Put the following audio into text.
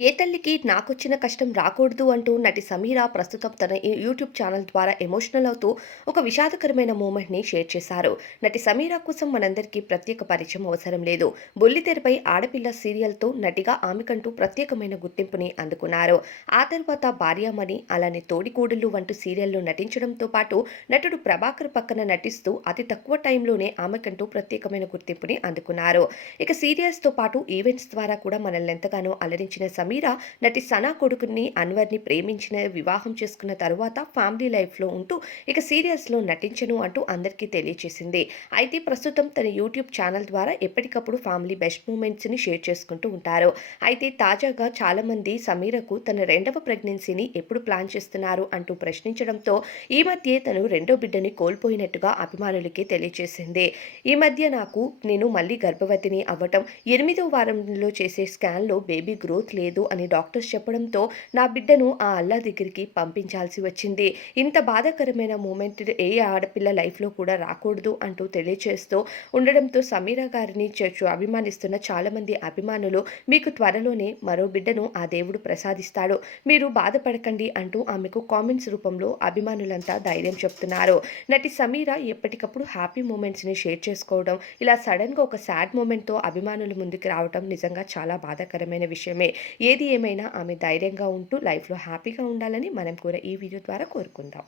ఏ తల్లికి నాకొచ్చిన కష్టం రాకూడదు అంటూ నటి సమీర ప్రస్తుతం తన యూట్యూబ్ ఛానల్ ద్వారా ఎమోషనల్ అవుతూ ఒక విషాదకరమైన మూమెంట్ని షేర్ చేశారు. నటి సమీర కోసం మనందరికీ ప్రత్యేక పరిచయం అవసరం లేదు. బుల్లితెరపై ఆడపిల్ల సీరియల్తో నటిగా ఆమెకంటూ ప్రత్యేకమైన గుర్తింపుని అందుకున్నారు. ఆ తర్వాత భార్యామణి, అలానే తోడికోడళ్ళు వంటి సీరియల్లో నటించడంతో పాటు నటుడు ప్రభాకర్ పక్కన నటిస్తూ అతి తక్కువ టైంలోనే ఆమెకంటూ ప్రత్యేకమైన గుర్తింపుని అందుకున్నారు. ఇక సీరియల్స్తో పాటు ఈవెంట్స్ ద్వారా కూడా మనల్ని ఎంతగానో అలరించిన సమీర నటి సనా కొడుకుని అన్వర్ని ప్రేమించిన వివాహం చేసుకున్న తరువాత ఫ్యామిలీ లైఫ్లో ఉంటూ ఇక సీరియల్స్లో నటించను అంటూ అందరికీ తెలియచేసింది. అయితే ప్రస్తుతం తన యూట్యూబ్ ఛానల్ ద్వారా ఎప్పటికప్పుడు ఫ్యామిలీ బెస్ట్ మూమెంట్స్ని షేర్ చేసుకుంటూ ఉంటారు. అయితే తాజాగా చాలామంది సమీరకు తన రెండవ ప్రెగ్నెన్సీని ఎప్పుడు ప్లాన్ చేస్తున్నారు అంటూ ప్రశ్నించడంతో ఈ మధ్యే తను రెండో బిడ్డని కోల్పోయినట్టుగా అభిమానులకి తెలియచేసింది. ఈ మధ్య నేను మళ్ళీ గర్భవతిని అవ్వటం, 8వ వారంలో చేసే స్కాన్లో బేబీ గ్రోత్ లేదు అని డాక్టర్స్ చెప్పడంతో నా బిడ్డను ఆ అల్లా దగ్గరికి పంపించాల్సి వచ్చింది. ఇంత బాధాకరమైన మూమెంట్ ఏ ఆడపిల్ల లైఫ్లో కూడా రాకూడదు అంటూ తెలియచేస్తూ ఉండడంతో సమీరా గారిని అభిమానిస్తున్న చాలామంది అభిమానులు మీకు త్వరలోనే మరో బిడ్డను ఆ దేవుడు ప్రసాదిస్తాడు, మీరు బాధపడకండి అంటూ ఆమెకు కామెంట్స్ రూపంలో అభిమానులంతా ధైర్యం చెప్తున్నారు. నటి సమీరా ఎప్పటికప్పుడు హ్యాపీ మూమెంట్స్ని షేర్ చేసుకోవడం, ఇలా సడన్గా ఒక సాడ్ మూమెంట్తో అభిమానుల ముందుకు రావడం నిజంగా చాలా బాధాకరమైన విషయమే. ఏది ఏమైనా ఆమె ధైర్యంగా ఉంటూ లైఫ్‌లో హ్యాపీగా ఉండాలని మనం కూడా ఈ వీడియో ద్వారా కోరుకుందాం.